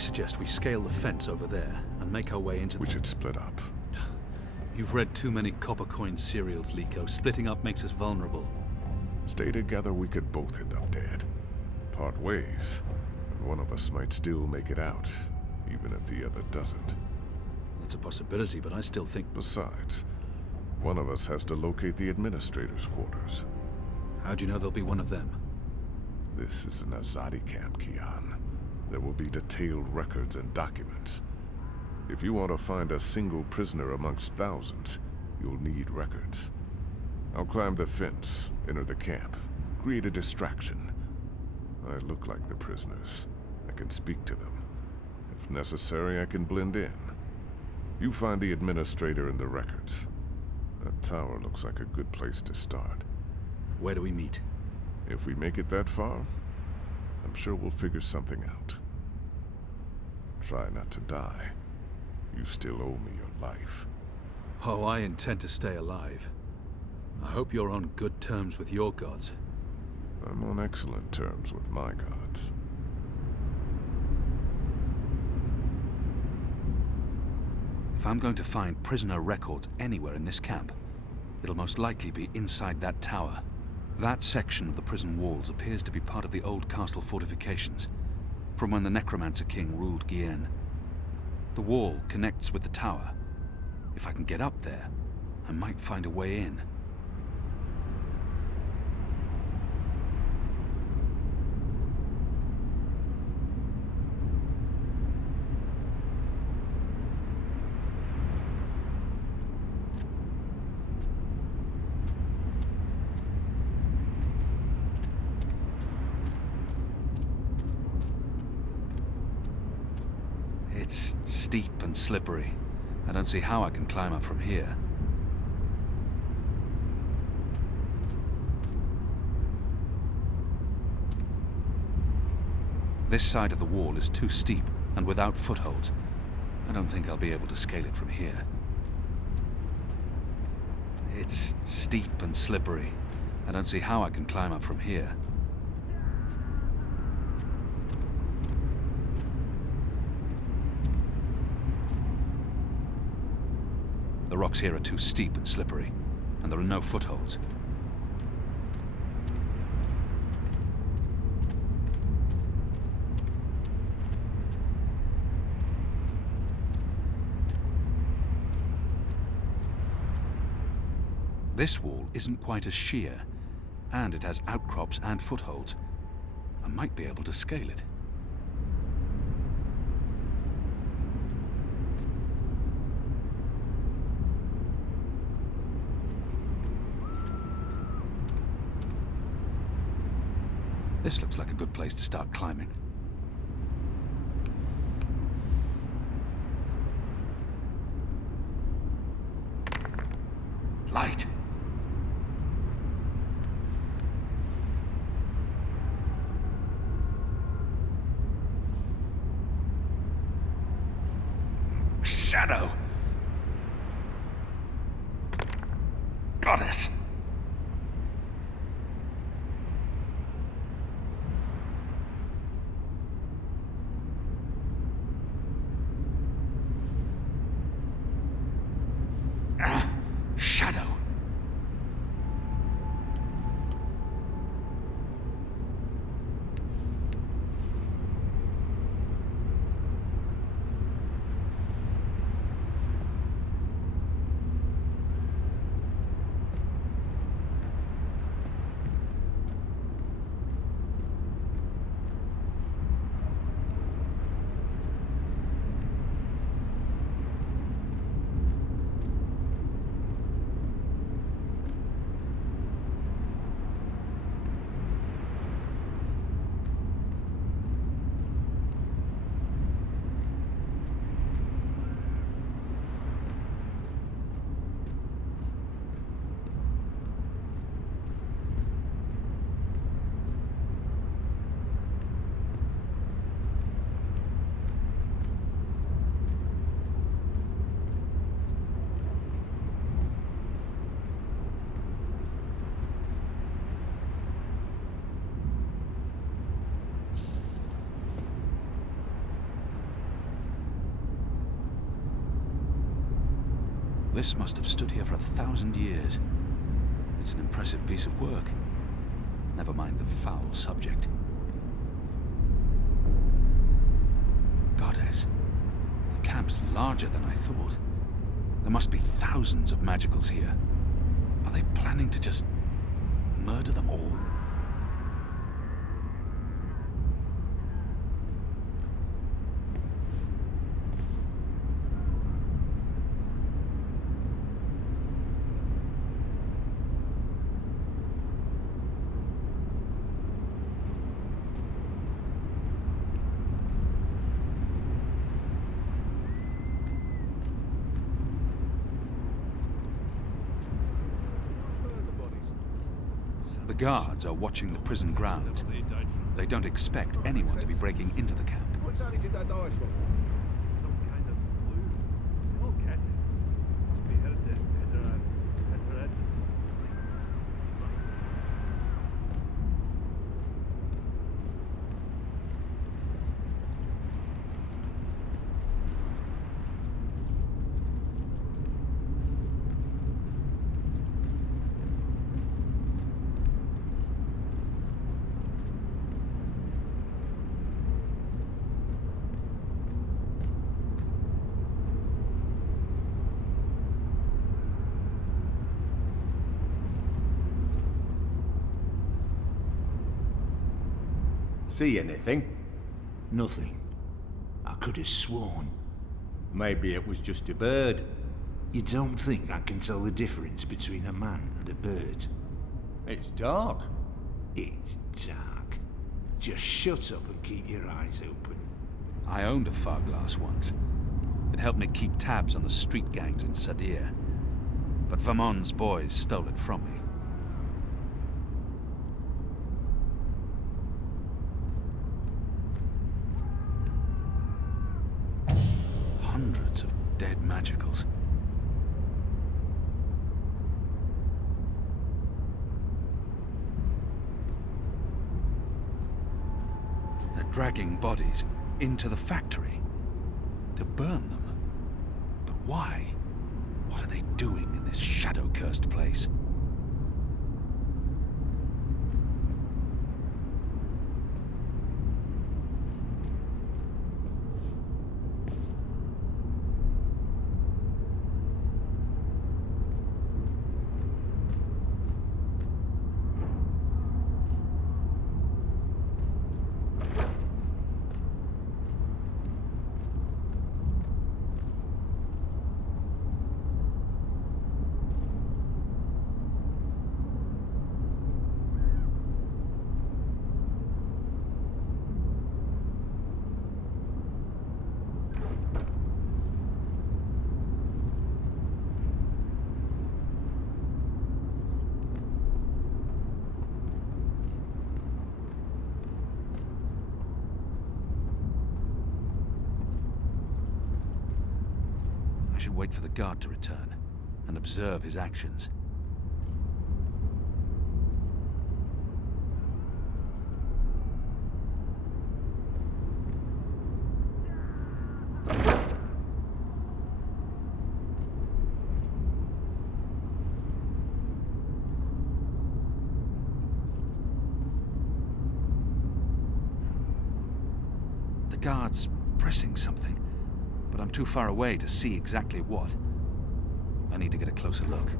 suggest we scale the fence over there and make our way into We should split up. You've read too many copper coin serials, Liko. Splitting up makes us vulnerable. Stay together, we could both end up dead. Part ways, and one of us might still make it out, even if the other doesn't. That's a possibility, but I still think... Besides, one of us has to locate the administrator's quarters. How do you know there'll be one of them? This is an Azadi camp, Kian. There will be detailed records and documents. If you want to find a single prisoner amongst thousands, you'll need records. I'll climb the fence, enter the camp, create a distraction. I look like the prisoners. I can speak to them. If necessary, I can blend in. You find the administrator and the records. That tower looks like a good place to start. Where do we meet? If we make it that far, I'm sure we'll figure something out. Try not to die. You still owe me your life. Oh, I intend to stay alive. I hope you're on good terms with your gods. I'm on excellent terms with my gods. If I'm going to find prisoner records anywhere in this camp, it'll most likely be inside that tower. That section of the prison walls appears to be part of the old castle fortifications, from when the Necromancer King ruled Gien. The wall connects with the tower. If I can get up there, I might find a way in. It's steep and slippery. I don't see how I can climb up from here. This side of the wall is too steep and without footholds. I don't think I'll be able to scale it from here. It's steep and slippery. I don't see how I can climb up from here. The rocks here are too steep and slippery, and there are no footholds. This wall isn't quite as sheer, and it has outcrops and footholds. I might be able to scale it. This looks like a good place to start climbing. Light! Shadow! Got it! Shadow! This must have stood here for 1,000 years. It's an impressive piece of work. Never mind the foul subject. Goddess, the camp's larger than I thought. There must be thousands of magicals here. Are they planning to just murder them all? The guards are watching the prison grounds. They don't expect anyone to be breaking into the camp. What exactly did they die from? Some kind of flu. Oh, cat. Must be hereditary. See anything? Nothing. I could have sworn. Maybe it was just a bird. You don't think I can tell the difference between a man and a bird? It's dark. It's dark. Just shut up and keep your eyes open. I owned a fog glass once. It helped me keep tabs on the street gangs in Sadir. But Vamon's boys stole it from me. Hundreds of dead magicals. They're dragging bodies into the factory to burn them. But why? What are they doing in this shadow-cursed place? I should wait for the guard to return and observe his actions. The guard's pressing something, but I'm too far away to see exactly what. I need to get a closer look.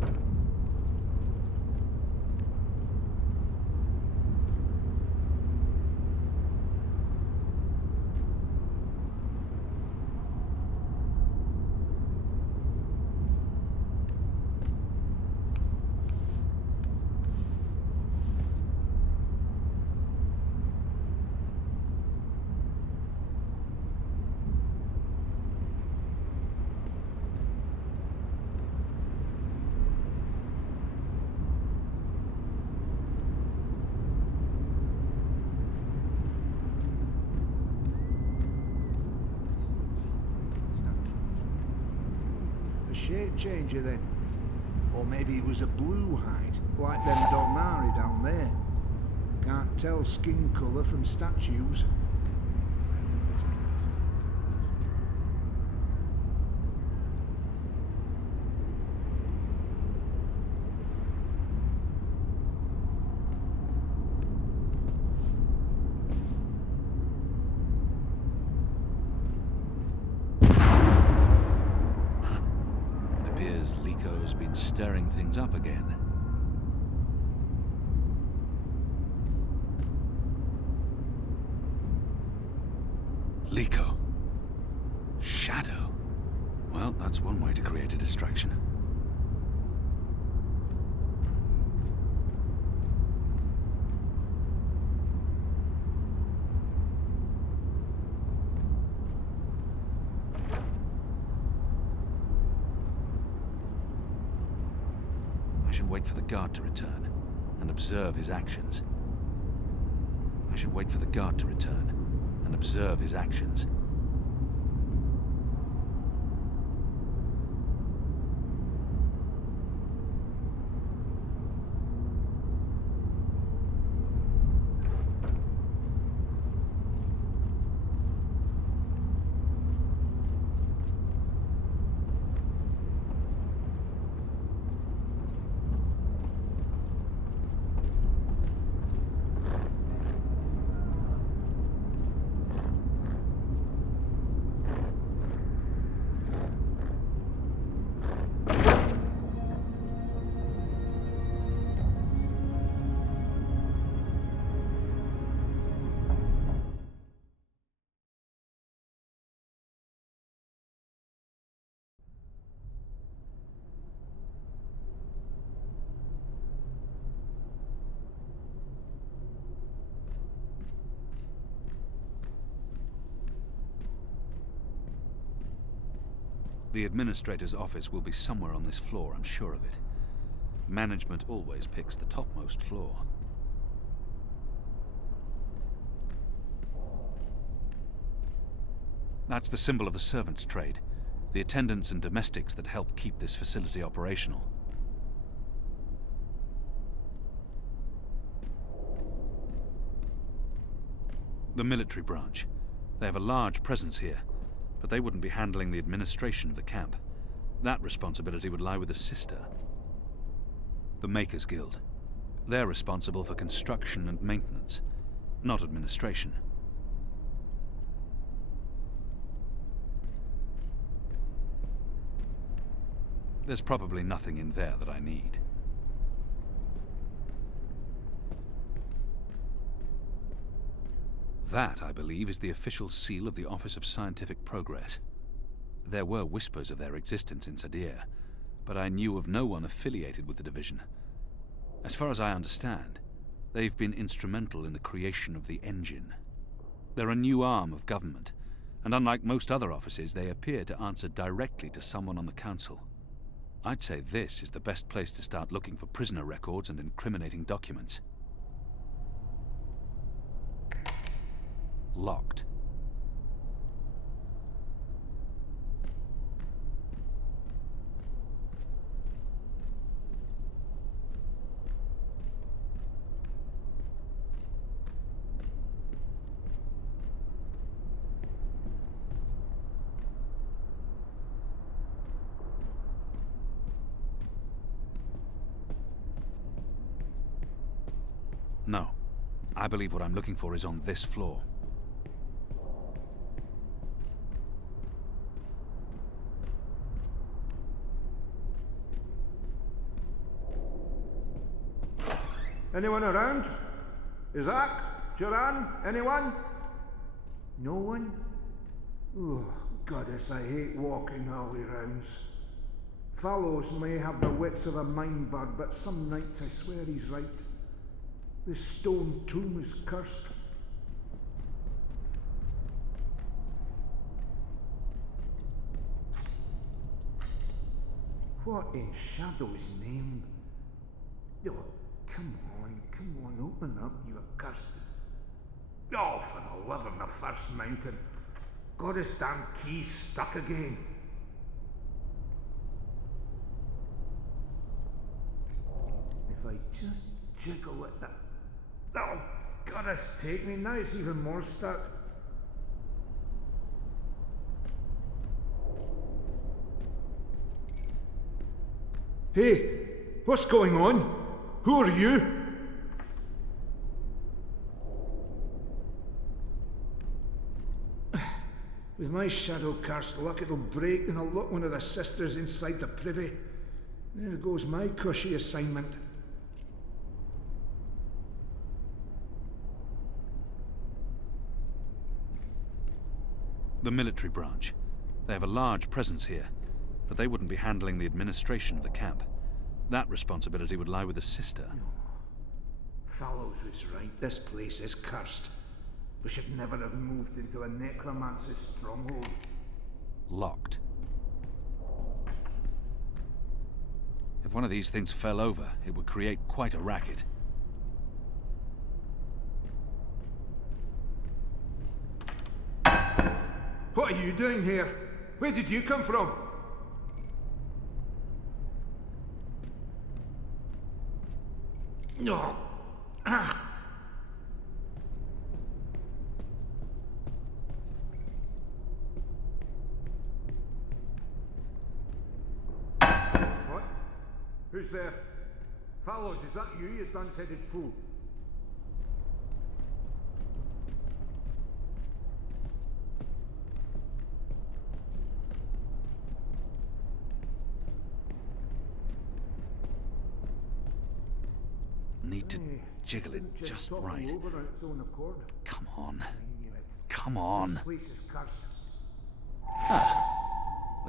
A shape changer then. Or maybe it was a blue hide, like them Dolmari down there. Can't tell skin colour from statues. appears Lico's been stirring things up again. Lico. Shadow. Well, that's one way to create a distraction. I should wait for the guard to return and observe his actions. I should wait for the guard to return and observe his actions. The administrator's office will be somewhere on this floor, I'm sure of it. Management always picks the topmost floor. That's the symbol of the servants' trade. The attendants and domestics that help keep this facility operational. The military branch. They have a large presence here, but they wouldn't be handling the administration of the camp. That responsibility would lie with the sister. The Makers Guild. They're responsible for construction and maintenance, not administration. There's probably nothing in there that I need. That, I believe, is the official seal of the Office of Scientific Progress. There were whispers of their existence in Sadir, but I knew of no one affiliated with the division. As far as I understand, they've been instrumental in the creation of the engine. They're a new arm of government, and unlike most other offices, they appear to answer directly to someone on the council. I'd say this is the best place to start looking for prisoner records and incriminating documents. Locked. No. I believe what I'm looking for is on this floor. Anyone around? Isaac? Joran? Anyone? No one? Oh, goddess, I hate walking alley rounds. Fellows may have the wits of a mindbug, but some nights I swear he's right. This stone tomb is cursed. What in Shadow's name? Oh, come on, open up, you accursed. Oh, for the love of the first mountain. Got his damn key stuck again. If I just jiggle at that. Oh, goddess take me, now it's even more stuck. Hey, what's going on? Who are you? With my shadow cursed luck, it'll break and I'll lock one of the sisters inside the privy. There goes my cushy assignment. The military branch. They have a large presence here, but they wouldn't be handling the administration of the camp. That responsibility would lie with the sister. Fallows was right. This place is cursed. We should never have moved into a necromancer's stronghold. Locked. If one of these things fell over, it would create quite a racket. What are you doing here? Where did you come from? No. Ah. What? Who's there? Fallows, is that you dunce-headed fool? Need to jiggle it just right. Come on. Come on.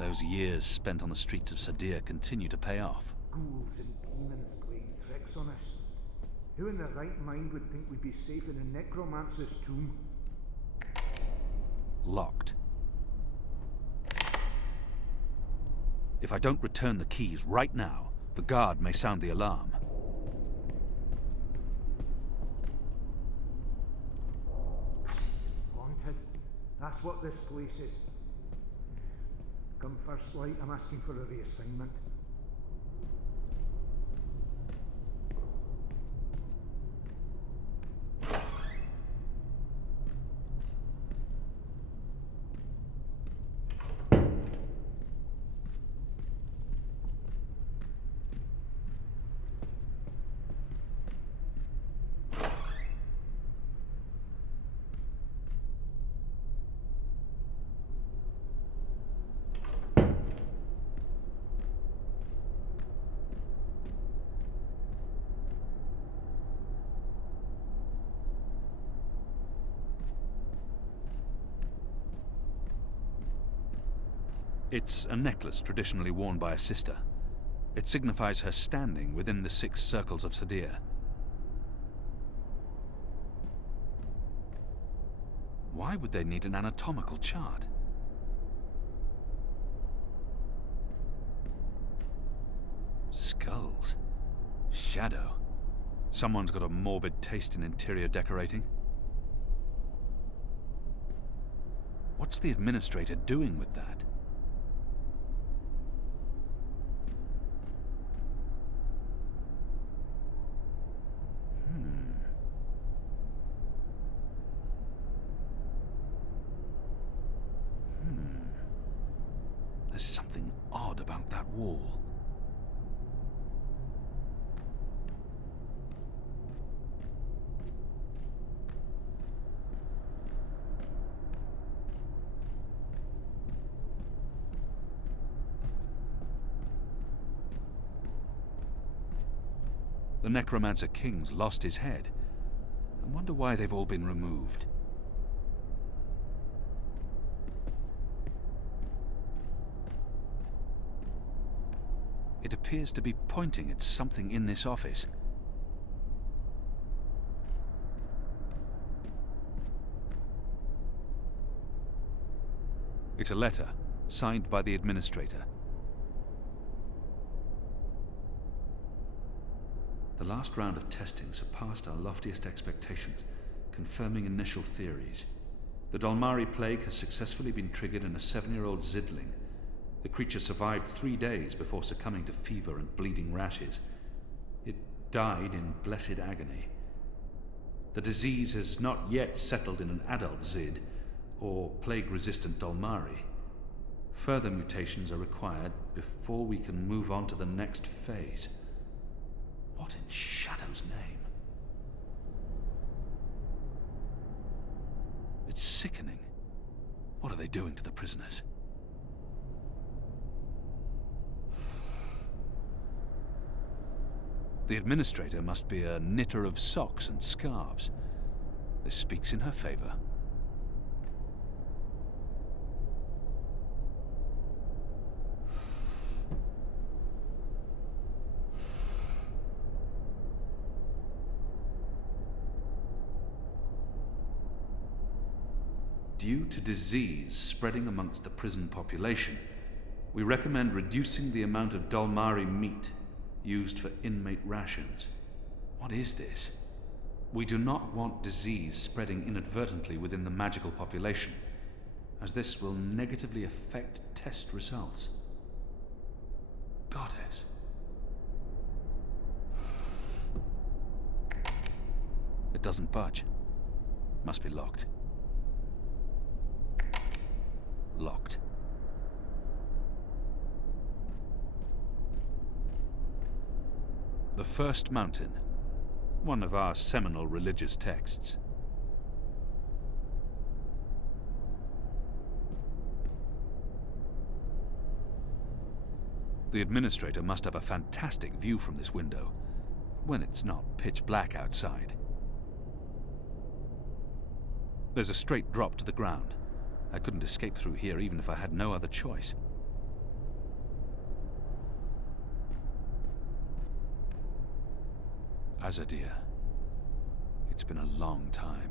Those years spent on the streets of Sadir continue to pay off. Ghouls and demons playing tricks on us. Who in their right mind would think we'd be safe in a necromancer's tomb? Locked. If I don't return the keys right now, the guard may sound the alarm. Haunted. That's what this place is. Come first light, I'm asking for a reassignment. It's a necklace traditionally worn by a sister. It signifies her standing within the 6 circles of Sadir. Why would they need an anatomical chart? Skulls. Shadow. Someone's got a morbid taste in interior decorating. What's the administrator doing with that? There's something odd about that wall. The Necromancer King's lost his head. I wonder why they've all been removed. It appears to be pointing at something in this office. It's a letter, signed by the administrator. The last round of testing surpassed our loftiest expectations, confirming initial theories. The Dolmari plague has successfully been triggered in a 7-year-old Zidling. The creature survived 3 days before succumbing to fever and bleeding rashes. It died in blessed agony. The disease has not yet settled in an adult Zid, or plague-resistant Dolmari. Further mutations are required before we can move on to the next phase. What in Shadow's name? It's sickening. What are they doing to the prisoners? The administrator must be a knitter of socks and scarves. This speaks in her favor. Due to disease spreading amongst the prison population, we recommend reducing the amount of Dolmari meat used for inmate rations. What is this? We do not want disease spreading inadvertently within the magical population, as this will negatively affect test results. Goddess. It doesn't budge. Must be locked. Locked. The First Mountain, one of our seminal religious texts. The administrator must have a fantastic view from this window, when it's not pitch black outside. There's a straight drop to the ground. I couldn't escape through here even if I had no other choice. Azadir. It's been a long time.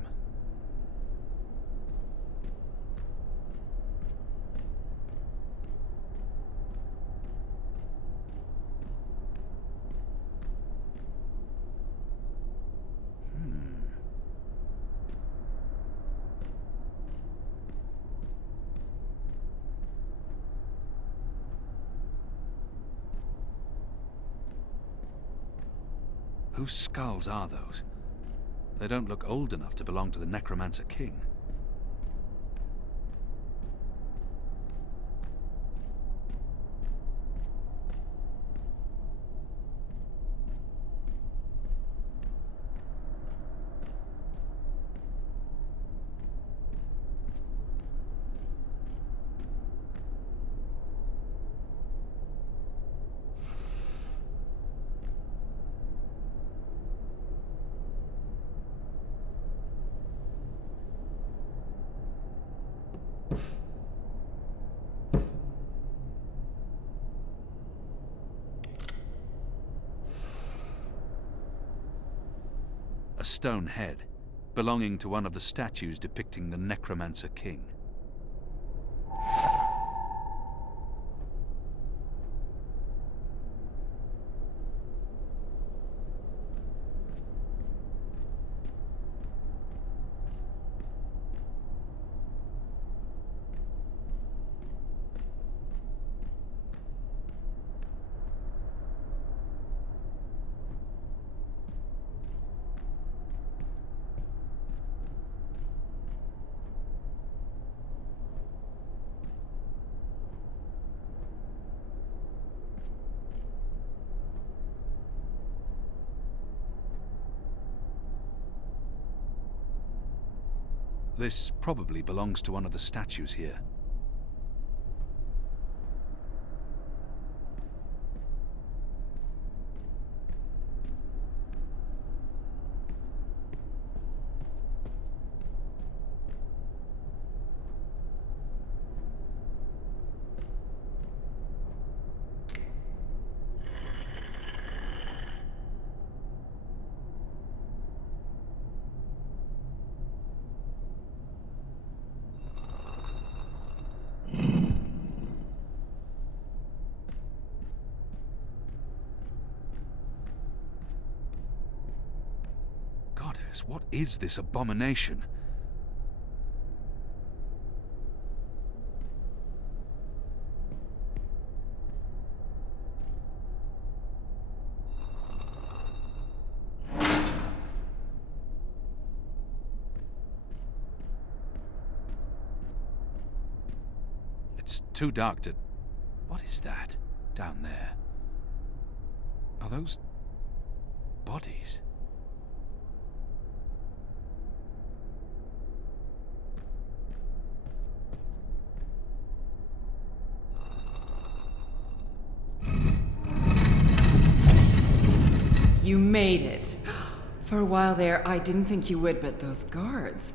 Whose skulls are those? They don't look old enough to belong to the Necromancer King. A stone head, belonging to one of the statues depicting the Necromancer King. This probably belongs to one of the statues here. Goddess, what is this abomination? It's too dark to... What is that down there? Are those bodies? you made it. For a while there, I didn't think you would, but those guards.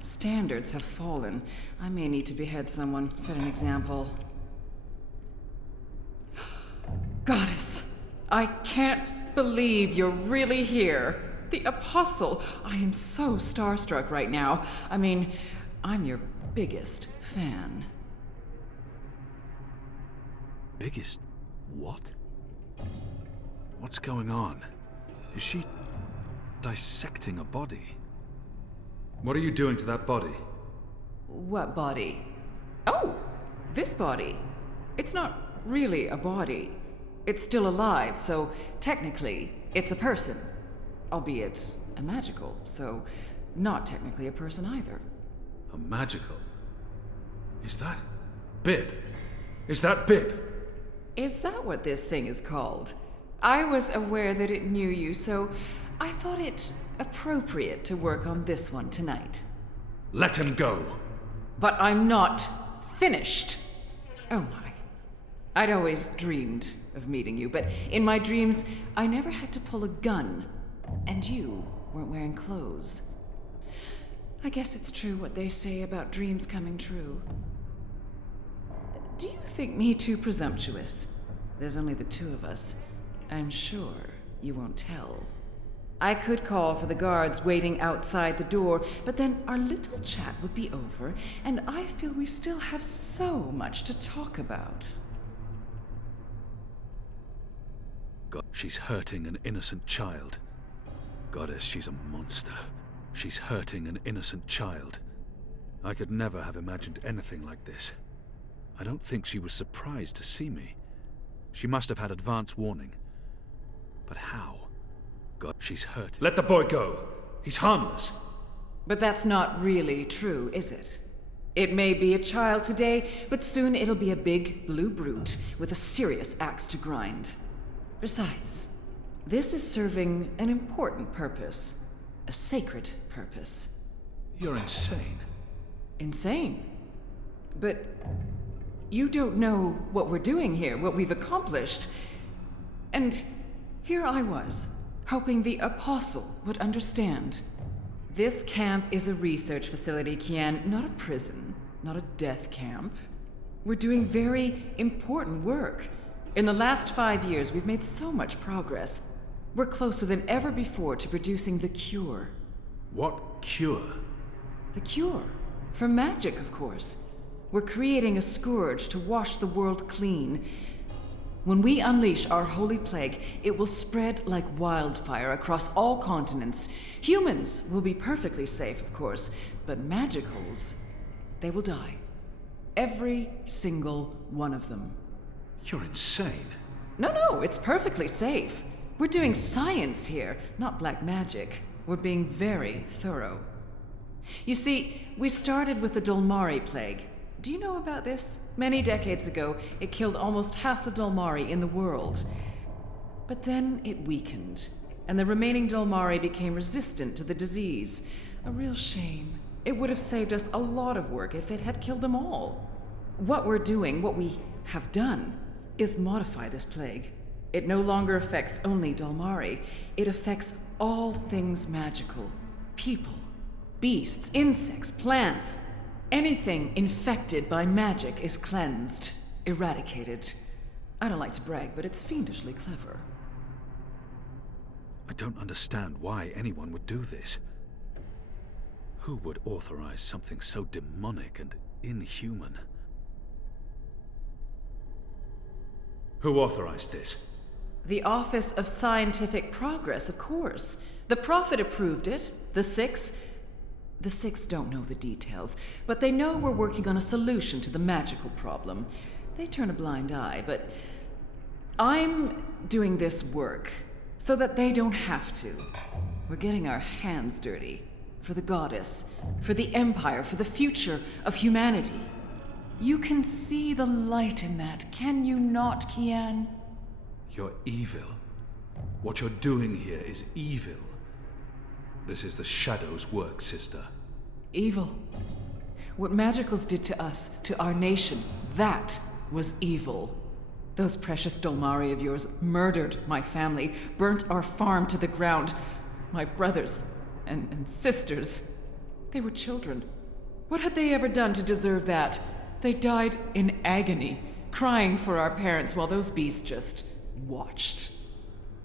Standards have fallen. I may need to behead someone, set an example. Goddess, I can't believe you're really here. The Apostle. I am so starstruck right now. I mean, I'm your biggest fan. Biggest what? What's going on? Is she dissecting a body? What are you doing to that body? What body? Oh, this body. It's not really a body. It's still alive, so technically, it's a person. Albeit a magical, so not technically a person either. A magical? Is that Bib? Is that Bib? Is that what this thing is called? I was aware that it knew you, so I thought it appropriate to work on this one tonight. Let him go! But I'm not finished. Oh my. I'd always dreamed of meeting you, but in my dreams, I never had to pull a gun. And you weren't wearing clothes. I guess it's true what they say about dreams coming true. Do you think me too presumptuous? There's only the two of us. I'm sure you won't tell. I could call for the guards waiting outside the door, but then our little chat would be over, and I feel we still have so much to talk about. God, she's hurting an innocent child. Goddess, she's a monster. She's hurting an innocent child. I could never have imagined anything like this. I don't think she was surprised to see me. She must have had advance warning. But how? God, she's hurt. Let the boy go! He's harmless! But that's not really true, is it? It may be a child today, but soon it'll be a big blue brute with a serious axe to grind. Besides, this is serving an important purpose. A sacred purpose. You're insane. Insane? But you don't know what we're doing here, what we've accomplished. And here I was, hoping the Apostle would understand. This camp is a research facility, Kian, not a prison, not a death camp. We're doing very important work. In the last 5 years, we've made so much progress. We're closer than ever before to producing the cure. What cure? The cure. For magic, of course. We're creating a scourge to wash the world clean. When we unleash our holy plague, it will spread like wildfire across all continents. Humans will be perfectly safe, of course, but magicals, they will die. Every single one of them. You're insane. No, it's perfectly safe. We're doing science here, not black magic. We're being very thorough. You see, we started with the Dolmari plague. Do you know about this? Many decades ago, it killed almost half the Dolmari in the world. But then it weakened, and the remaining Dolmari became resistant to the disease. A real shame. It would have saved us a lot of work if it had killed them all. What we're doing, what we have done, is modify this plague. It no longer affects only Dolmari. It affects all things magical. People, beasts, insects, plants. Anything infected by magic is cleansed, eradicated. I don't like to brag, but it's fiendishly clever. I don't understand why anyone would do this. Who would authorize something so demonic and inhuman? Who authorized this? The Office of Scientific Progress, of course. The Prophet approved it. The Six don't know the details, but they know we're working on a solution to the magical problem. They turn a blind eye, but I'm doing this work so that they don't have to. We're getting our hands dirty. For the Goddess, for the Empire, for the future of humanity. You can see the light in that, can you not, Kian? You're evil. What you're doing here is evil. This is the Shadow's work, sister. Evil. What magicals did to us, to our nation, that was evil. Those precious Dolmari of yours murdered my family, burnt our farm to the ground. My brothers and sisters. They were children. What had they ever done to deserve that? They died in agony, crying for our parents while those beasts just watched.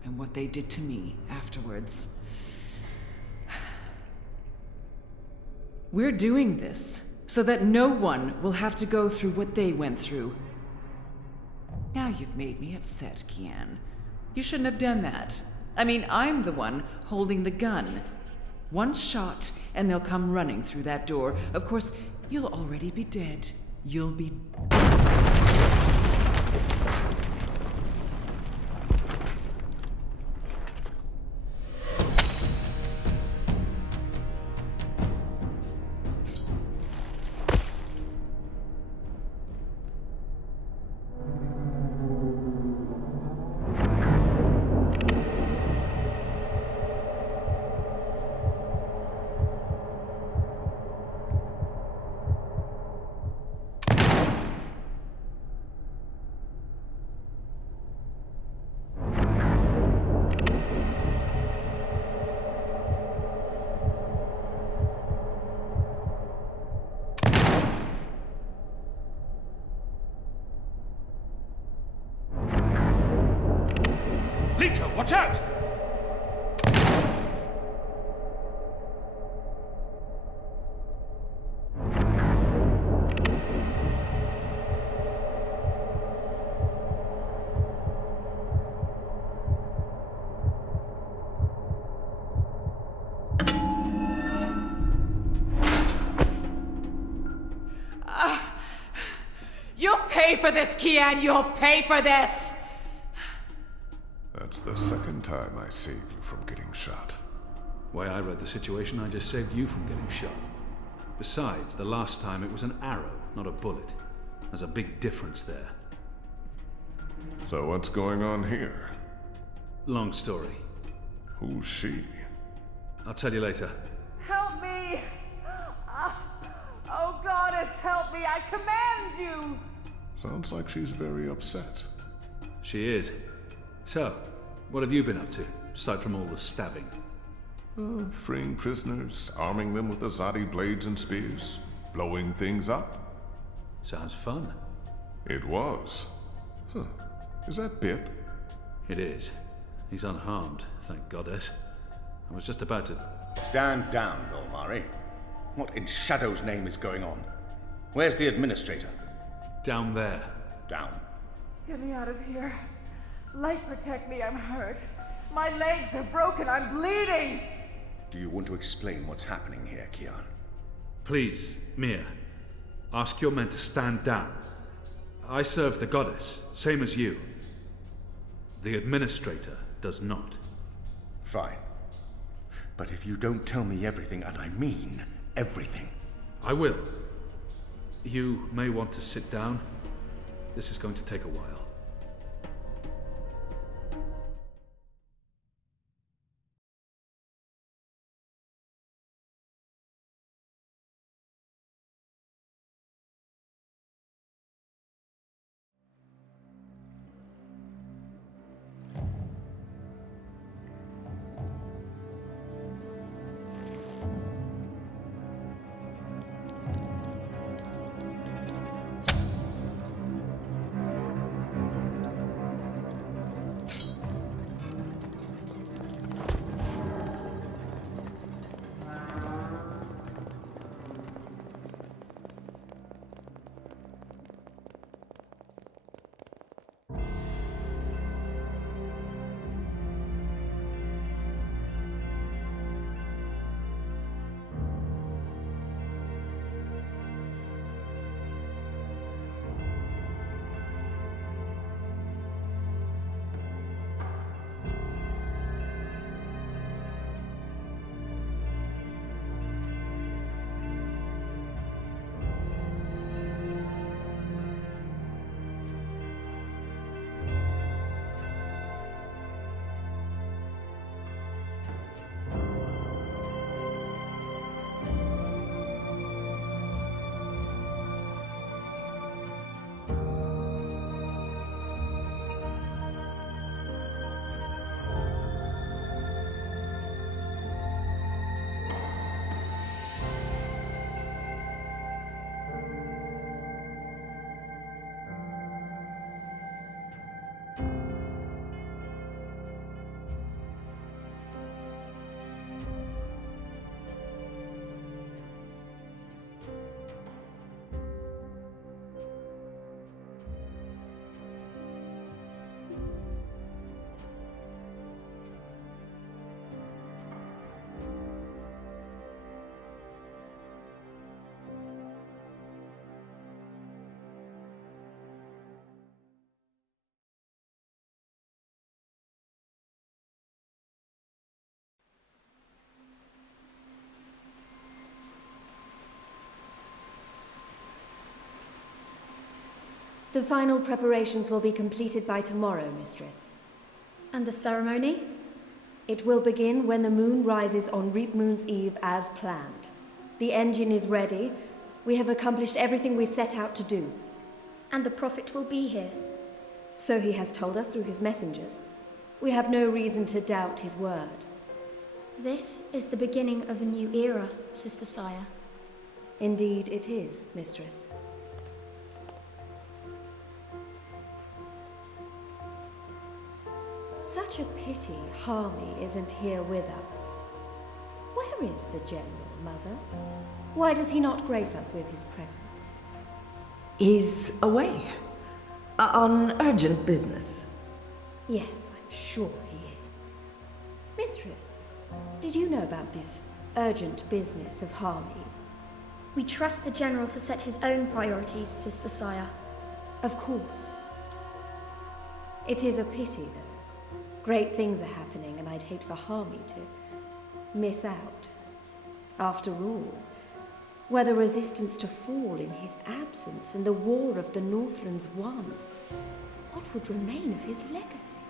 And what they did to me afterwards. We're doing this so that no one will have to go through what they went through. Now you've made me upset, Kian. You shouldn't have done that. I mean, I'm the one holding the gun. One shot, and they'll come running through that door. Of course, you'll already be dead. You'll be... Liko, watch out! You'll pay for this, Kian! You'll pay for this! That's the second time I saved you from getting shot. Way I read the situation, I just saved you from getting shot. Besides, the last time it was an arrow, not a bullet. There's a big difference there. So what's going on here? Long story. Who's she? I'll tell you later. Help me! Oh, Goddess, help me! I command you! Sounds like she's very upset. She is. So, what have you been up to, aside from all the stabbing? Freeing prisoners, arming them with Azadi blades and spears, blowing things up. Sounds fun. It was. Huh. Is that Bip? It is. He's unharmed, thank goddess. I was just about to... Stand down, Dolmari. What in Shadow's name is going on? Where's the administrator? Down there. Down. Get me out of here. Light, protect me, I'm hurt. My legs are broken, I'm bleeding! Do you want to explain what's happening here, Kian? Please, Mia. Ask your men to stand down. I serve the goddess, same as you. The administrator does not. Fine. But if you don't tell me everything, and I mean everything... I will. You may want to sit down. This is going to take a while. The final preparations will be completed by tomorrow, Mistress. And the ceremony? It will begin when the moon rises on Reap Moon's Eve as planned. The engine is ready. We have accomplished everything we set out to do. And the Prophet will be here. So he has told us through his messengers. We have no reason to doubt his word. This is the beginning of a new era, Sister Saya. Indeed it is, Mistress. Such a pity Harmy isn't here with us. Where is the General, Mother? Why does he not grace us with his presence? He's away. On urgent business. Yes, I'm sure he is. Mistress, did you know about this urgent business of Harmy's? We trust the General to set his own priorities, Sister Saya. Of course. It is a pity, though. Great things are happening, and I'd hate for Harmy to miss out. After all, were the resistance to fall in his absence and the war of the Northlands won, what would remain of his legacy?